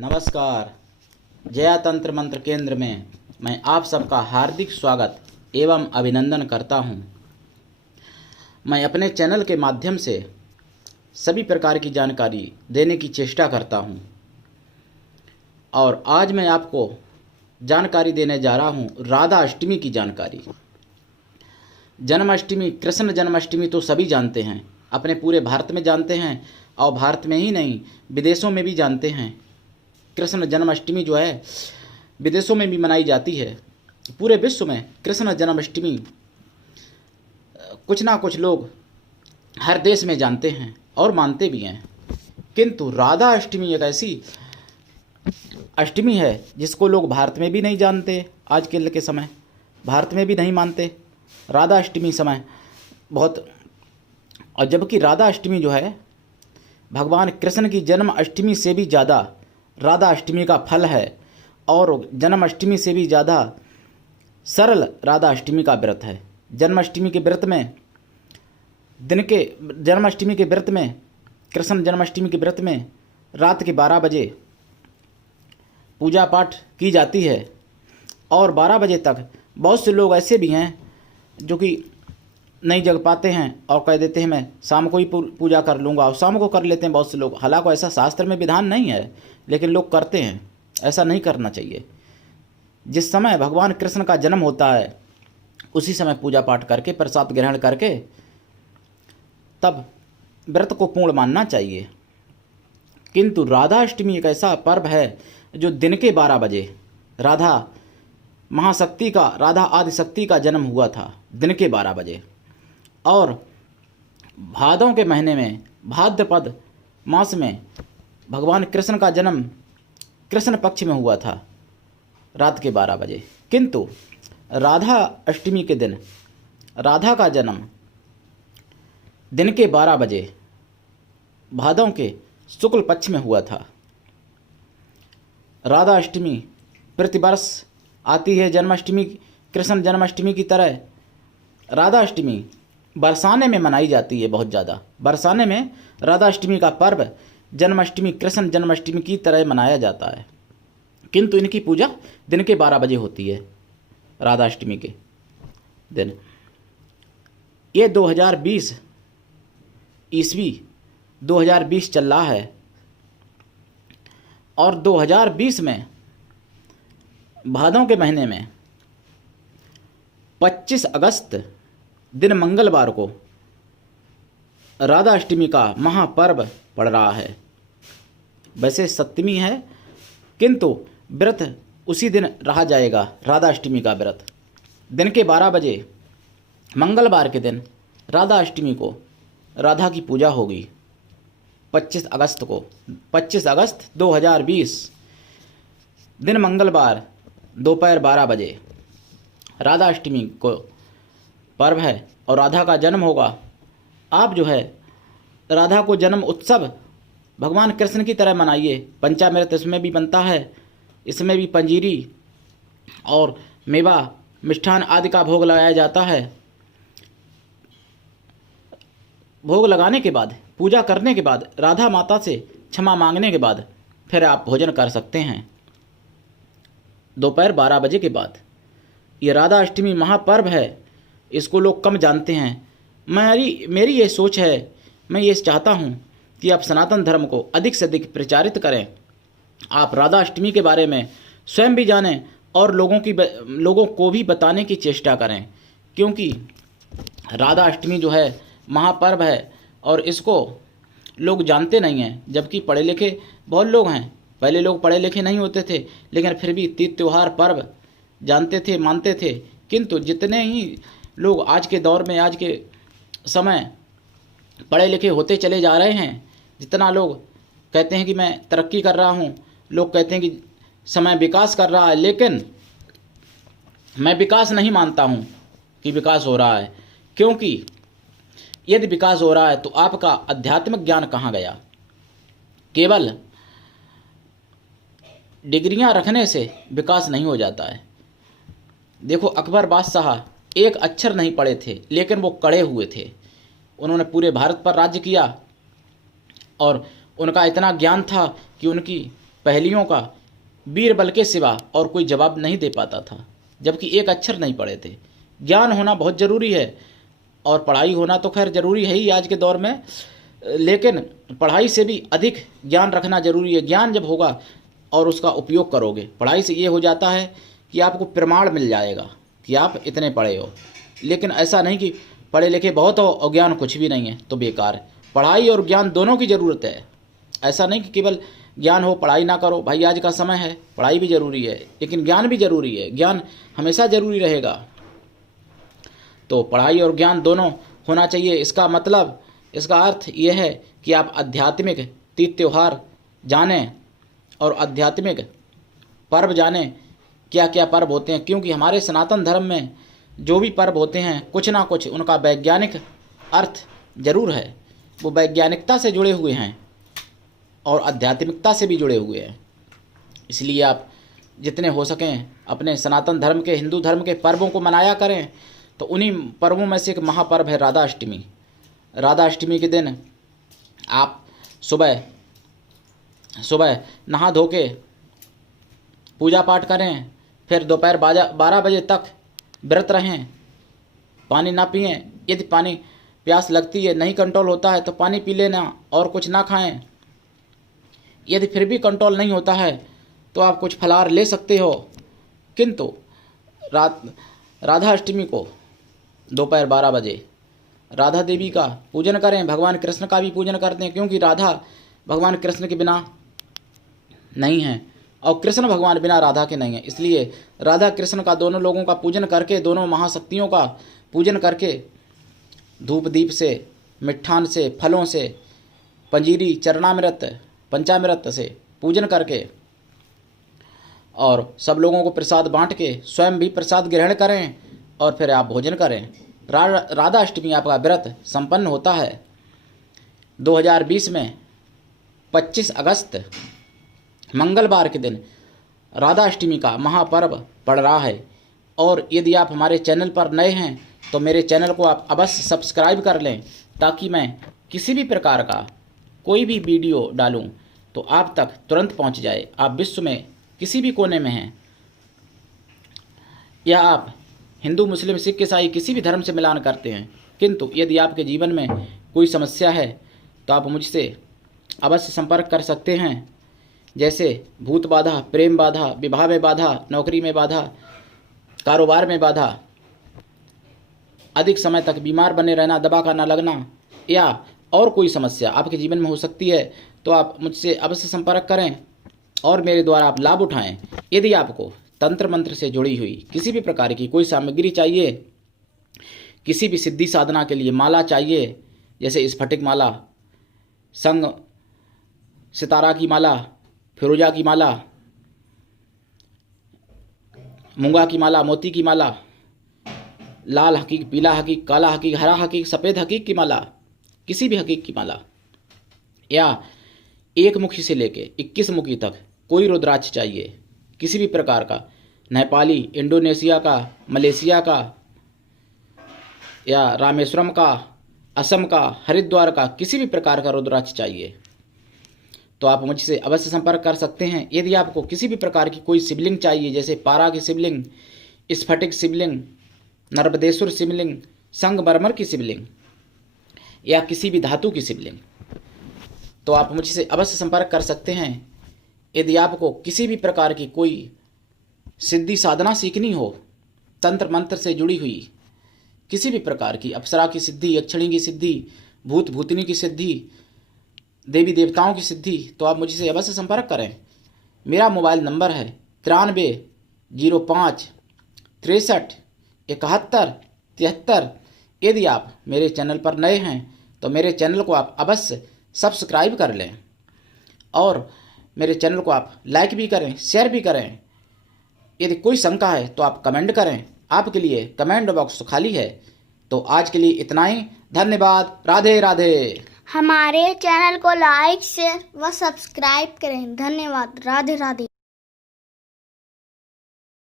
नमस्कार। जया तंत्र मंत्र केंद्र में मैं आप सबका हार्दिक स्वागत एवं अभिनंदन करता हूं। मैं अपने चैनल के माध्यम से सभी प्रकार की जानकारी देने की चेष्टा करता हूं और आज मैं आपको जानकारी देने जा रहा हूं राधा अष्टमी की जानकारी। जन्माष्टमी, कृष्ण जन्माष्टमी तो सभी जानते हैं, अपने पूरे भारत में जानते हैं और भारत में ही नहीं विदेशों में भी जानते हैं। कृष्ण जन्माष्टमी जो है विदेशों में भी मनाई जाती है। पूरे विश्व में कृष्ण जन्माष्टमी कुछ ना कुछ लोग हर देश में जानते हैं और मानते भी हैं, किंतु राधा अष्टमी एक ऐसी अष्टमी है जिसको लोग भारत में भी नहीं जानते। आज के समय भारत में भी नहीं मानते राधा अष्टमी समय बहुत। और जबकि राधा अष्टमी जो है भगवान कृष्ण की जन्म अष्टमी से भी ज़्यादा राधा अष्टमी का फल है और जन्माष्टमी से भी ज़्यादा सरल राधा अष्टमी का व्रत है। जन्माष्टमी के व्रत में जन्माष्टमी के व्रत में कृष्ण जन्माष्टमी के व्रत में रात के 12 बजे पूजा पाठ की जाती है और 12 बजे तक बहुत से लोग ऐसे भी हैं जो कि नहीं जग पाते हैं और कह देते हैं मैं शाम को ही पूजा कर लूँगा, और शाम को कर लेते हैं बहुत से लोग। हालांकि ऐसा शास्त्र में विधान नहीं है, लेकिन लोग करते हैं। ऐसा नहीं करना चाहिए। जिस समय भगवान कृष्ण का जन्म होता है उसी समय पूजा पाठ करके प्रसाद ग्रहण करके तब व्रत को पूर्ण मानना चाहिए। किंतु राधा अष्टमी एक ऐसा पर्व है जो दिन के 12 बजे राधा महाशक्ति का, राधा आदिशक्ति का जन्म हुआ था दिन के 12 बजे। और भादों के महीने में भाद्रपद मास में भगवान कृष्ण का जन्म कृष्ण पक्ष में हुआ था रात के 12 बजे। किंतु राधा अष्टमी के दिन राधा का जन्म दिन के 12 बजे भादों के शुक्ल पक्ष में हुआ था। राधा अष्टमी प्रतिवर्ष आती है। जन्माष्टमी, कृष्ण जन्माष्टमी की तरह राधा अष्टमी बरसाने में मनाई जाती है बहुत ज़्यादा। बरसाने में राधा अष्टमी का पर्व जन्माष्टमी, कृष्ण जन्माष्टमी की तरह मनाया जाता है, किंतु इनकी पूजा दिन के 12 बजे होती है राधा अष्टमी के दिन। ये 2020 ईस्वी 2020 चल रहा है और 2020 में भादों के महीने में 25 अगस्त दिन मंगलवार को राधा अष्टमी का महापर्व पड़ रहा है। वैसे सप्तमी है, किंतु व्रत उसी दिन रहा जाएगा। राधा अष्टमी का व्रत दिन के 12 बजे मंगलवार के दिन राधा अष्टमी को राधा की पूजा होगी। 25 अगस्त को, 25 अगस्त 2020 दिन मंगलवार दोपहर 12 बजे राधा अष्टमी को पर्व है और राधा का जन्म होगा। आप जो है राधा को जन्म उत्सव भगवान कृष्ण की तरह मनाइए। पंचामृत इसमें भी बनता है, इसमें भी पंजीरी और मेवा मिष्ठान आदि का भोग लगाया जाता है। भोग लगाने के बाद, पूजा करने के बाद, राधा माता से क्षमा मांगने के बाद फिर आप भोजन कर सकते हैं दोपहर 12 बजे के बाद। ये राधा अष्टमी महापर्व है, इसको लोग कम जानते हैं। मेरी ये सोच है, मैं ये चाहता हूँ कि आप सनातन धर्म को अधिक से अधिक प्रचारित करें। आप राधा अष्टमी के बारे में स्वयं भी जानें और लोगों को भी बताने की चेष्टा करें, क्योंकि राधा अष्टमी जो है महापर्व है और इसको लोग जानते नहीं हैं। जबकि पढ़े लिखे बहुत लोग हैं, पहले लोग पढ़े लिखे नहीं होते थे, लेकिन फिर भी तीज त्यौहार पर्व जानते थे, मानते थे। किंतु जितने ही लोग आज के दौर में, आज के समय पढ़े लिखे होते चले जा रहे हैं, जितना लोग कहते हैं कि मैं तरक्की कर रहा हूँ, लोग कहते हैं कि समय विकास कर रहा है, लेकिन मैं विकास नहीं मानता हूँ कि विकास हो रहा है। क्योंकि यदि विकास हो रहा है तो आपका आध्यात्मिक ज्ञान कहाँ गया? केवल डिग्रियां रखने से विकास नहीं हो जाता है। देखो, अकबर बादशाह एक अक्षर नहीं पढ़े थे, लेकिन वो कड़े हुए थे। उन्होंने पूरे भारत पर राज्य किया और उनका इतना ज्ञान था कि उनकी पहेलियों का बीरबल के सिवा और कोई जवाब नहीं दे पाता था, जबकि एक अक्षर नहीं पढ़े थे। ज्ञान होना बहुत ज़रूरी है और पढ़ाई होना तो खैर ज़रूरी है ही आज के दौर में, लेकिन पढ़ाई से भी अधिक ज्ञान रखना ज़रूरी है। ज्ञान जब होगा और उसका उपयोग करोगे, पढ़ाई से ये हो जाता है कि आपको प्रमाण मिल जाएगा कि आप इतने पढ़े हो, लेकिन ऐसा नहीं कि पढ़े लिखे बहुत हो और ज्ञान कुछ भी नहीं है तो बेकार है। पढ़ाई और ज्ञान दोनों की ज़रूरत है। ऐसा नहीं कि केवल ज्ञान हो पढ़ाई ना करो। भाई आज का समय है, पढ़ाई भी ज़रूरी है लेकिन ज्ञान भी ज़रूरी है। ज्ञान हमेशा ज़रूरी रहेगा, तो पढ़ाई और ज्ञान दोनों होना चाहिए। इसका मतलब, इसका अर्थ यह है कि आप आध्यात्मिक तीज त्यौहार जानें और आध्यात्मिक पर्व जानें, क्या क्या पर्व होते हैं, क्योंकि हमारे सनातन धर्म में जो भी पर्व होते हैं कुछ ना कुछ उनका वैज्ञानिक अर्थ जरूर है। वो वैज्ञानिकता से जुड़े हुए हैं और आध्यात्मिकता से भी जुड़े हुए हैं। इसलिए आप जितने हो सकें अपने सनातन धर्म के, हिंदू धर्म के पर्वों को मनाया करें। तो उन्हीं पर्वों में से एक महापर्व है राधा अष्टमी। राधा अष्टमी के दिन आप सुबह नहा धो के पूजा पाठ करें, फिर दोपहर 12 बजे तक व्रत रहें, पानी ना पिएं। यदि पानी प्यास लगती है, नहीं कंट्रोल होता है तो पानी पी लेना और कुछ ना खाएं। यदि फिर भी कंट्रोल नहीं होता है तो आप कुछ फलाहार ले सकते हो, किंतु राधा अष्टमी को दोपहर 12 बजे राधा देवी का पूजन करें। भगवान कृष्ण का भी पूजन करते हैं, क्योंकि राधा भगवान कृष्ण के बिना नहीं है और कृष्ण भगवान बिना राधा के नहीं है। इसलिए राधा कृष्ण का दोनों लोगों का पूजन करके, दोनों महाशक्तियों का पूजन करके, धूप दीप से, मिष्ठान से, फलों से, पंजीरी, चरणामृत, पंचामृत से पूजन करके और सब लोगों को प्रसाद बांट के स्वयं भी प्रसाद ग्रहण करें और फिर आप भोजन करें। राधा अष्टमी आपका व्रत संपन्न होता है। 2020 में 25 अगस्त मंगलवार के दिन राधा अष्टमी का महापर्व पड़ रहा है। और यदि आप हमारे चैनल पर नए हैं तो मेरे चैनल को आप अवश्य सब्सक्राइब कर लें, ताकि मैं किसी भी प्रकार का कोई भी वीडियो डालूं तो आप तक तुरंत पहुंच जाए। आप विश्व में किसी भी कोने में हैं या आप हिंदू, मुस्लिम, सिख, ईसाई किसी भी धर्म से मिलान करते हैं, किंतु यदि आपके जीवन में कोई समस्या है तो आप मुझसे अवश्य संपर्क कर सकते हैं। जैसे भूत बाधा, प्रेम बाधा, विवाह में बाधा, नौकरी में बाधा, कारोबार में बाधा, अधिक समय तक बीमार बने रहना, दवा का न लगना, या और कोई समस्या आपके जीवन में हो सकती है तो आप मुझसे अवश्य संपर्क करें और मेरे द्वारा आप लाभ उठाएं। यदि आपको तंत्र मंत्र से जुड़ी हुई किसी भी प्रकार की कोई सामग्री चाहिए, किसी भी सिद्धि साधना के लिए माला चाहिए, जैसे स्फटिक माला, संग सितारा की माला, फिरोजा की माला, मूंगा की माला, मोती की माला, लाल हकीक, पीला हकीक, काला हकीक, हरा हकीक, सफ़ेद हकीक की माला, किसी भी हकीक की माला, या एक मुखी से लेके 21 मुखी तक कोई रुद्राक्ष चाहिए, किसी भी प्रकार का, नेपाली, इंडोनेशिया का, मलेशिया का, या रामेश्वरम का, असम का, हरिद्वार का, किसी भी प्रकार का रुद्राक्ष चाहिए तो आप मुझसे अवश्य संपर्क कर सकते हैं। यदि आपको किसी भी प्रकार की कोई शिवलिंग चाहिए, जैसे पारा की शिवलिंग, स्फटिक शिवलिंग, नर्मदेश्वर शिवलिंग, संगमरमर की शिवलिंग, या किसी भी धातु की शिवलिंग, तो आप मुझसे अवश्य संपर्क कर सकते हैं। यदि आपको किसी भी प्रकार की कोई सिद्धि साधना सीखनी हो, तंत्र मंत्र से जुड़ी हुई किसी भी प्रकार की, अप्सरा की सिद्धि, यक्षिणी की सिद्धि, भूत भूतनी की सिद्धि, देवी देवताओं की सिद्धि, तो आप मुझसे अवश्य संपर्क करें। मेरा मोबाइल नंबर है 9305 63 71 73। यदि आप मेरे चैनल पर नए हैं तो मेरे चैनल को आप अवश्य सब्सक्राइब कर लें और मेरे चैनल को आप लाइक भी करें, शेयर भी करें। यदि कोई शंका है तो आप कमेंट करें, आपके लिए कमेंट बॉक्स खाली है। तो आज के लिए इतना ही, धन्यवाद। राधे राधे। हमारे चैनल को लाइक, शेयर व सब्सक्राइब करें। धन्यवाद। राधे राधे।